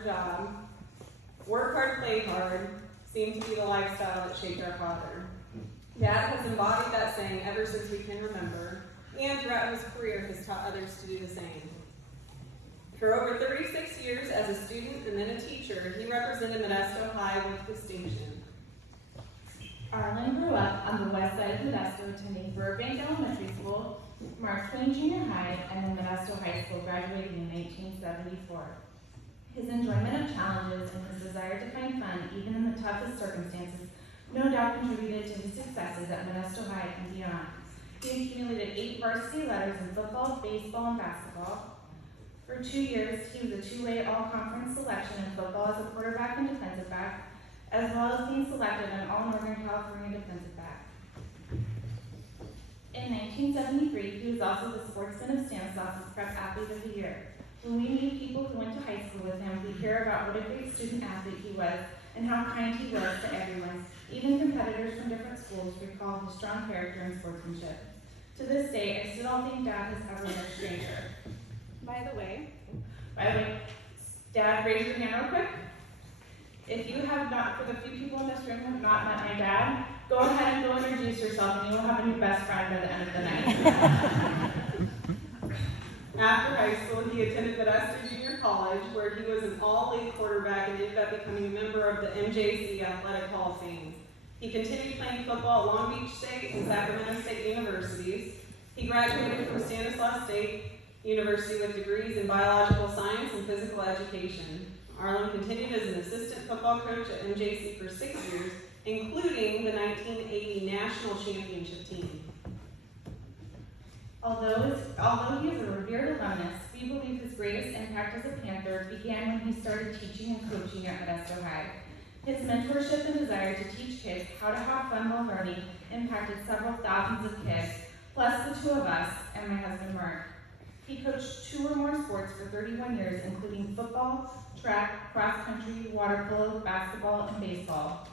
her job. Work hard, play hard seemed to be the lifestyle that shaped our father. Dad has embodied that saying ever since we can remember, and throughout his career has taught others to do the same. For over 36 years as a student and then a teacher, he represented Modesto High with distinction. Arlen grew up on the west side of Modesto, attending Burbank Elementary School, Mark Twain Junior High, and then Modesto High School, graduating in 1974. His enjoyment of challenges and his desire to find fun, even in the toughest circumstances, no doubt contributed to his successes at Modesto High and beyond. He accumulated 8 varsity letters in football, baseball, and basketball. For 2 years, he was a two-way all-conference selection in football as a quarterback and defensive back, as well as being selected an all-Northern California defensive back. In 1973, he was also the Sportsman of Stanislaus' Prep Athlete of the Year. When we meet people who went to high school with him, we hear about what a great student athlete he was and how kind he was to everyone. Even competitors from different schools recall his strong character and sportsmanship. To this day, I still don't think Dad has ever met a stranger. By the way, Dad, raise your hand real quick. If you have not, for the few people in this room who have not met my dad, go ahead and go introduce yourself and you will have a new best friend by the end of the night. after high school, he attended Modesto Junior College, where he was an all-league quarterback and ended up becoming a member of the MJC Athletic Hall of Fame. He continued playing football at Long Beach State and Sacramento State Universities. He graduated from Stanislaus State University with degrees in biological science and physical education. Arlen continued as an assistant football coach at MJC for 6 years, including the 1980 National Championship team. Although he is a revered alumnus, we believe his greatest impact as a Panther began when he started teaching and coaching at Modesto High. His mentorship and desire to teach kids how to have fun while learning impacted several thousands of kids, plus the 2 of us and my husband Mark. He coached 2 or more sports for 31 years, including football, track, cross country, water polo, basketball, and baseball,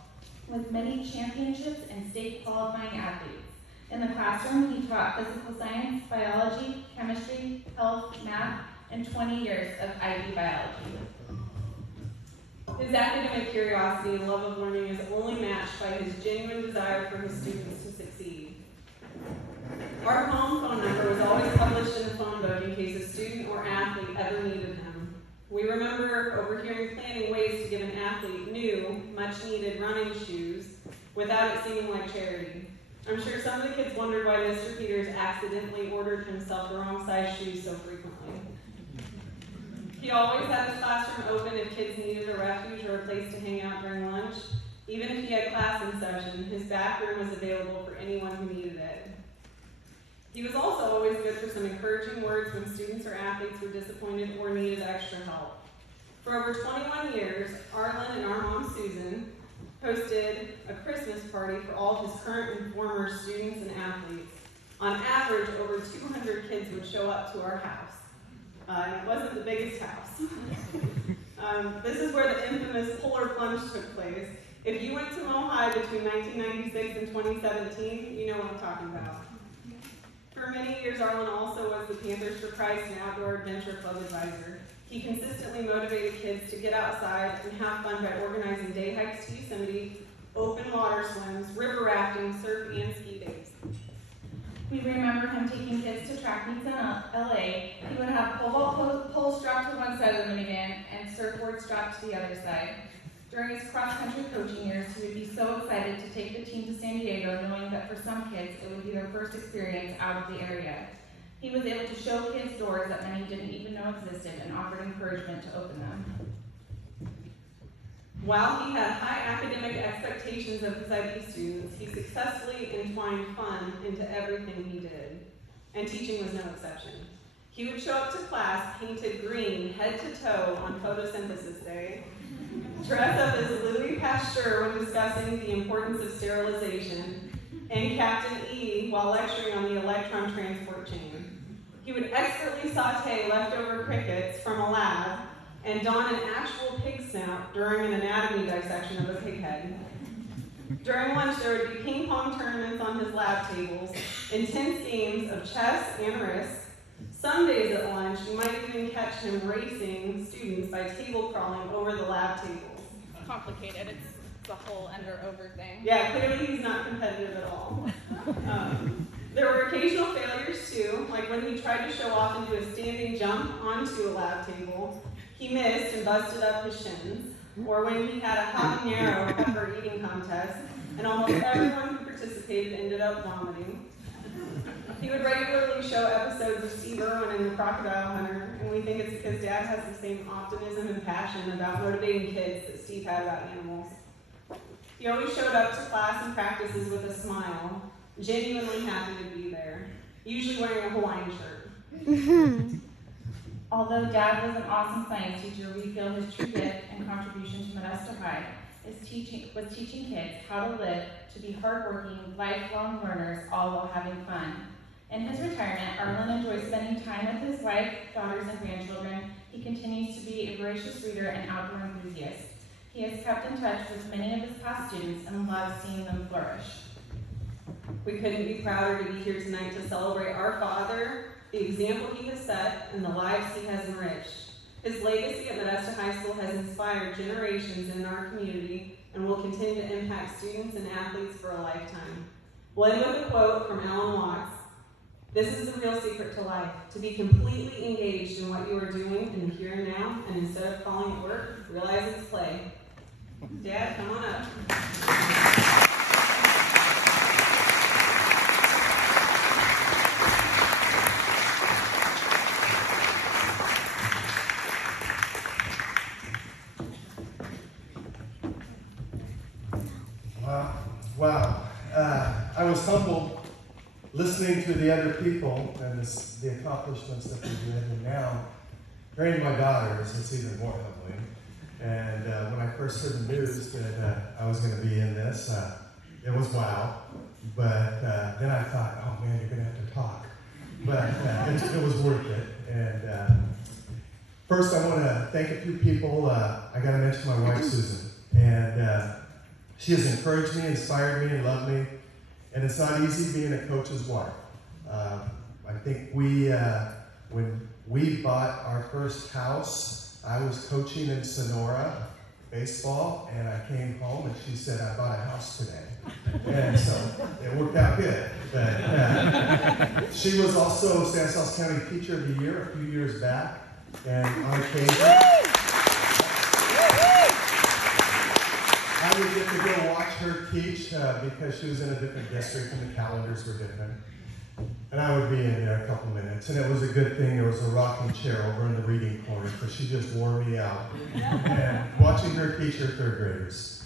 with many championships and state qualifying athletes. In the classroom, he taught physical science, biology, chemistry, health, math, and 20 years of IB biology. His academic curiosity and love of learning is only matched by his genuine desire for his students to succeed. Our home phone number was always published in the phone book in case a student or athlete ever needed him. We remember overhearing planning ways to give an athlete new, much-needed running shoes without it seeming like charity. I'm sure some of the kids wondered why Mr. Peters accidentally ordered himself the wrong size shoes so frequently. He always had his classroom open if kids needed a refuge or a place to hang out during lunch. Even if he had class in session, his back room was available for anyone who needed it. He was also always good for some encouraging words when students or athletes were disappointed or needed extra help. For over 21 years, Arlen and our mom, Susan, hosted a Christmas party for all of his current and former students and athletes. On average, over 200 kids would show up to our house. And it wasn't the biggest house. This is where the infamous polar plunge took place. If you went to Mohai between 1996 and 2017, you know what I'm talking about. For many years, Arlen also was the Panthers for Christ and Outdoor Adventure Club advisor. He consistently motivated kids to get outside and have fun by organizing day hikes to Yosemite, open water swims, river rafting, surf, and ski days. We remember him taking kids to track meets in LA. He would have poles strapped to one side of the minivan and surfboards strapped to the other side. During his cross-country coaching years, he would be so excited to take the team to San Diego, knowing that for some kids, it would be their first experience out of the area. He was able to show kids doors that many didn't even know existed and offered encouragement to open them. While he had high academic expectations of his IB students, he successfully entwined fun into everything he did, and teaching was no exception. He would show up to class painted green head to toe on photosynthesis day, dress up as Louis Pasteur when discussing the importance of sterilization, and Captain E while lecturing on the electron transport chain. He would expertly saute leftover crickets from a lab and don an actual pig snout during an anatomy dissection of a pig head. During lunch, there would be ping pong tournaments on his lab tables, intense games of chess and risk, Some days at lunch, you might even catch him racing students by table crawling over the lab tables. Complicated. It's a whole under over thing. Yeah, clearly he's not competitive at all. There were occasional failures too, like when he tried to show off and do a standing jump onto a lab table. He missed and busted up his shins. Or when he had a habanero pepper eating contest, and almost everyone who participated ended up vomiting. He would regularly show episodes of Steve Irwin in The Crocodile Hunter, and we think it's because Dad has the same optimism and passion about motivating kids that Steve had about animals. He always showed up to class and practices with a smile, genuinely happy to be there, usually wearing a Hawaiian shirt. Although Dad was an awesome science teacher, we feel his true gift and contribution to Modesto High was teaching kids how to live, to be hardworking, lifelong learners, all while having fun. In his retirement, Arlen enjoys spending time with his wife, daughters, and grandchildren. He continues to be a voracious reader and outdoor enthusiast. He has kept in touch with many of his past students and loves seeing them flourish. We couldn't be prouder to be here tonight to celebrate our father, the example he has set, and the lives he has enriched. His legacy at Modesto High School has inspired generations in our community and will continue to impact students and athletes for a lifetime. We'll end with a quote from Ellen Watts. "This is the real secret to life, to be completely engaged in what you are doing in the here and now, and instead of calling it work, realize it's play." Dad, come on up. Wow. I was humbled listening to the other people and the accomplishments that they're doing, and now hearing my daughters, it's even more humbling. And when I first heard the news that I was going to be in this, it was wow. But then I thought, oh man, you're going to have to talk. But it was worth it. And first, I want to thank a few people. I got to mention my wife, Susan. And she has encouraged me, inspired me, and loved me. And it's not easy being a coach's wife. I think when we bought our first house, I was coaching in Sonora baseball, and I came home and she said, "I bought a house today." And so it worked out good. But she was also Stanislaus County Teacher of the Year a few years back, and on occasion, I would get to go watch her teach because she was in a different district and the calendars were different. And I would be in there a couple minutes. And it was a good thing there was a rocking chair over in the reading corner because she just wore me out. And watching her teach her third graders.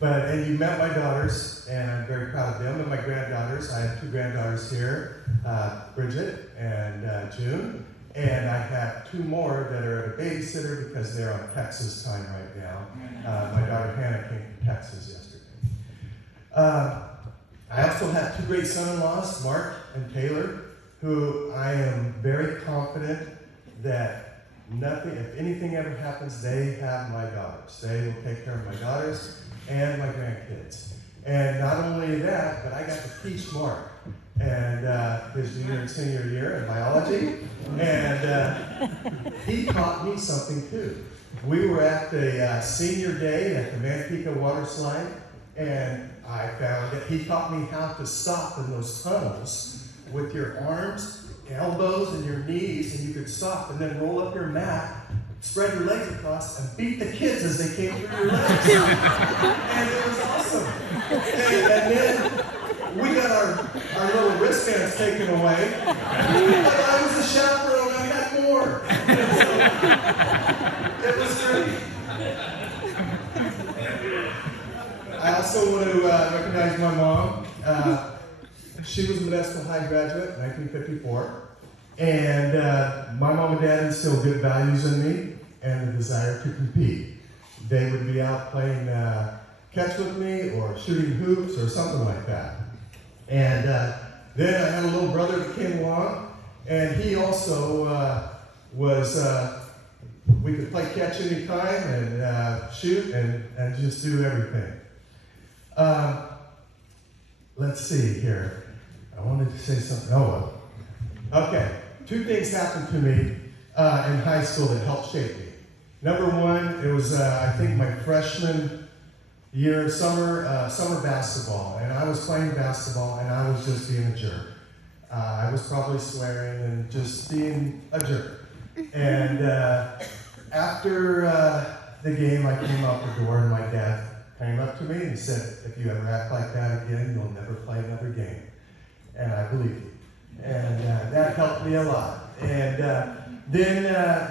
And you met my daughters, and I'm very proud of them. And my granddaughters, I have two granddaughters here, Bridget and June. And I have two more that are at a babysitter because they're on Texas time right now. My daughter Hannah came from Texas yesterday. I also have two great son-in-laws, Mark and Taylor, who I am very confident that if anything ever happens, they have my daughters. They will take care of my daughters and my grandkids. And not only that, but I got to teach Mark and his junior and senior year in biology. And he taught me something too. We were at the senior day at the Manteca water slide, and I found that he taught me how to stop in those tunnels with your arms, elbows, and your knees, and you could stop and then roll up your mat, spread your legs across, and beat the kids as they came through your legs. And it was awesome. And then we got our little wristbands taken away. But I was a chaperone, I had more. So, it was great. I also want to recognize my mom. She was a Modesto High graduate in 1954. And my mom and dad instilled good values in me and the desire to compete. They would be out playing catch with me or shooting hoops or something like that. And then I had a little brother that came along, and he also we could play catch anytime and shoot and just do everything. Let's see here. I wanted to say something. Oh, well. Okay. two things happened to me in high school that helped shape me. Number one, it was, I think, my freshman year, summer basketball. And I was playing basketball, and I was just being a jerk. I was probably swearing and just being a jerk. And after the game, I came out the door, and my dad came up to me and said, if you ever act like that again, you'll never play another game. And I believed him. And that helped me a lot. And then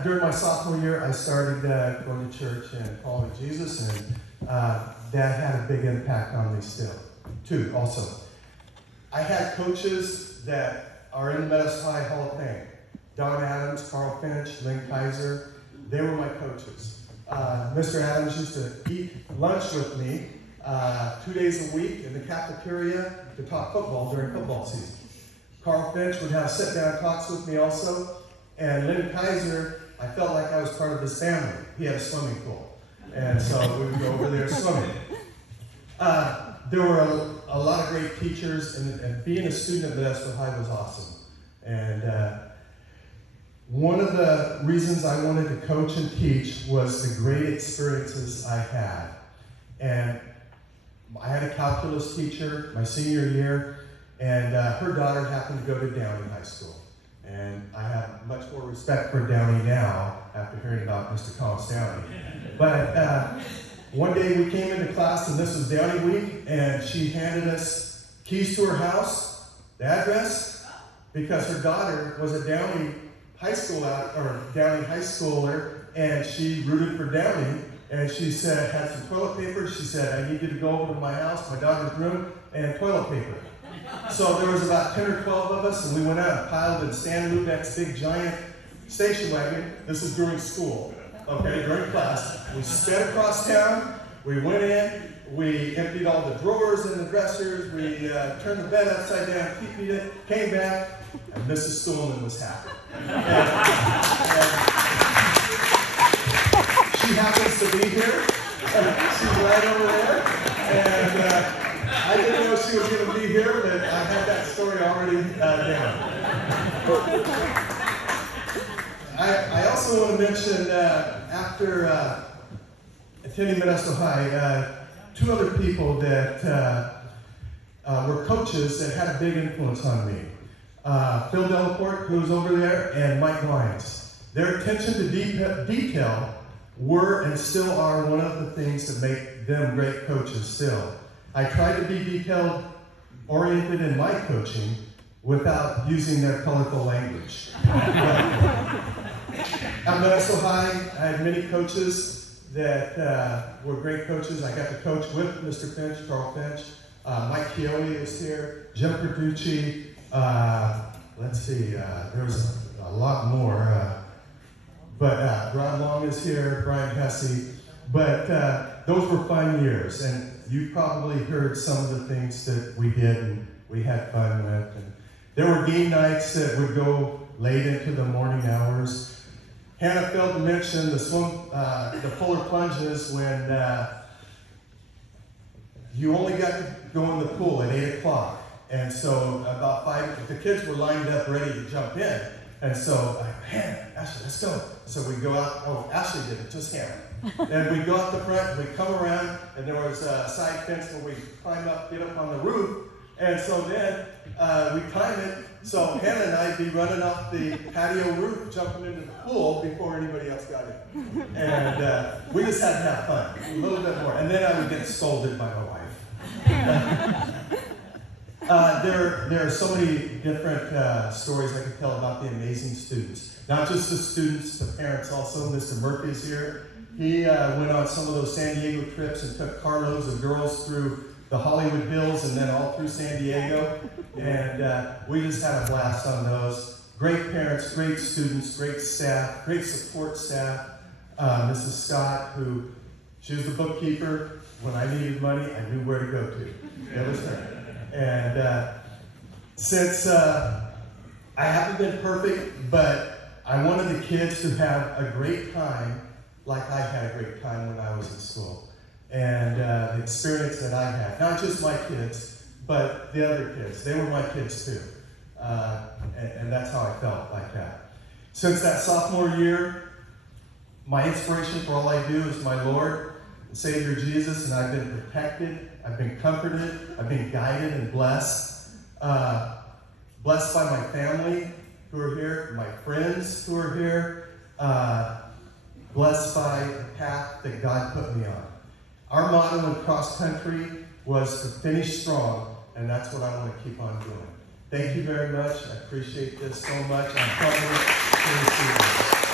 during my sophomore year, I started going to church and following Jesus, and that had a big impact on me still, too, also. I had coaches that are in the Modesto High Hall of Fame. Don Adams, Carl Finch, Lynn Kaiser, they were my coaches. Mr. Adams used to eat lunch with me 2 days a week in the cafeteria to talk football during football season. Carl Finch would have sit-down talks with me also. And Lynn Kaiser, I felt like I was part of his family. He had a swimming pool. And so we would go over there swimming. There were a lot of great teachers, and being a student at Modesto High was awesome. And one of the reasons I wanted to coach and teach was the great experiences I had. And I had a calculus teacher my senior year, and her daughter happened to go to Downey High School. And I have much more respect for Downey now after hearing about Mr. Thomas Downey. But one day we came into class, and this was Downey week, and she handed us keys to her house, the address, because her daughter was a Downey High School Downey High Schooler, and she rooted for Downey. And she said, had some toilet paper. She said, I need you to go over to my house, my daughter's room, and toilet paper. So there was about 10 or 12 of us, and we went out and piled in Stan Lubeck's big giant station wagon. This is during school, okay, during class. We sped across town, we went in, we emptied all the drawers and the dressers, we turned the bed upside down, TP'd it, came back, and Mrs. Stolman was happy. And she happens to be here. She's right over there. And I didn't know she was going to be here, but I had that story already down. I also want to mention, after attending Modesto High, two other people that were coaches that had a big influence on me. Phil Delaporte, who was over there, and Mike Lyons. Their attention to detail were and still are one of the things that make them great coaches still. I try to be detail-oriented in my coaching without using their colorful language. At Modesto High, I had many coaches that were great coaches. I got to coach with Mr. Finch, Carl Finch. Mike Chioli is here, Jim Perducci. Let's see, there was a lot more. But Ron Long is here, Brian Hesse. But those were fun years, and you probably heard some of the things that we did and we had fun with. And there were game nights that would go late into the morning hours. Hannah failed to mention the polar plunges when you only got to go in the pool at 8 o'clock. And so about 5, the kids were lined up ready to jump in. And so, Hannah, Ashley, let's go. So we go out, Ashley did it, just Hannah. And we go out the front, and we come around, and there was a side fence where we climb up, get up on the roof. And so then we time it, so Hannah and I'd be running off the patio roof, jumping into the pool before anybody else got in. And we just had to have fun, a little bit more. And then I would get scolded by my wife. There are so many different stories I could tell about the amazing students. Not just the students, the parents also. Mr. Murphy is here. He went on some of those San Diego trips and took carloads of girls through the Hollywood Hills and then all through San Diego. And we just had a blast on those. Great parents, great students, great staff, great support staff. Mrs. Scott, she was the bookkeeper. When I needed money, I knew where to go to. It was her. And since I haven't been perfect, but I wanted the kids to have a great time like I had a great time when I was in school. And the experience that I had, not just my kids, but the other kids. They were my kids too. and that's how I felt like that. Since that sophomore year, my inspiration for all I do is my Lord and Savior Jesus, and I've been protected, I've been comforted, I've been guided and blessed. Blessed by my family who are here, my friends who are here, blessed by the path that God put me on. Our motto in cross country was to finish strong, and that's what I want to keep on doing. Thank you very much. I appreciate this so much. I'm humbled to receive this.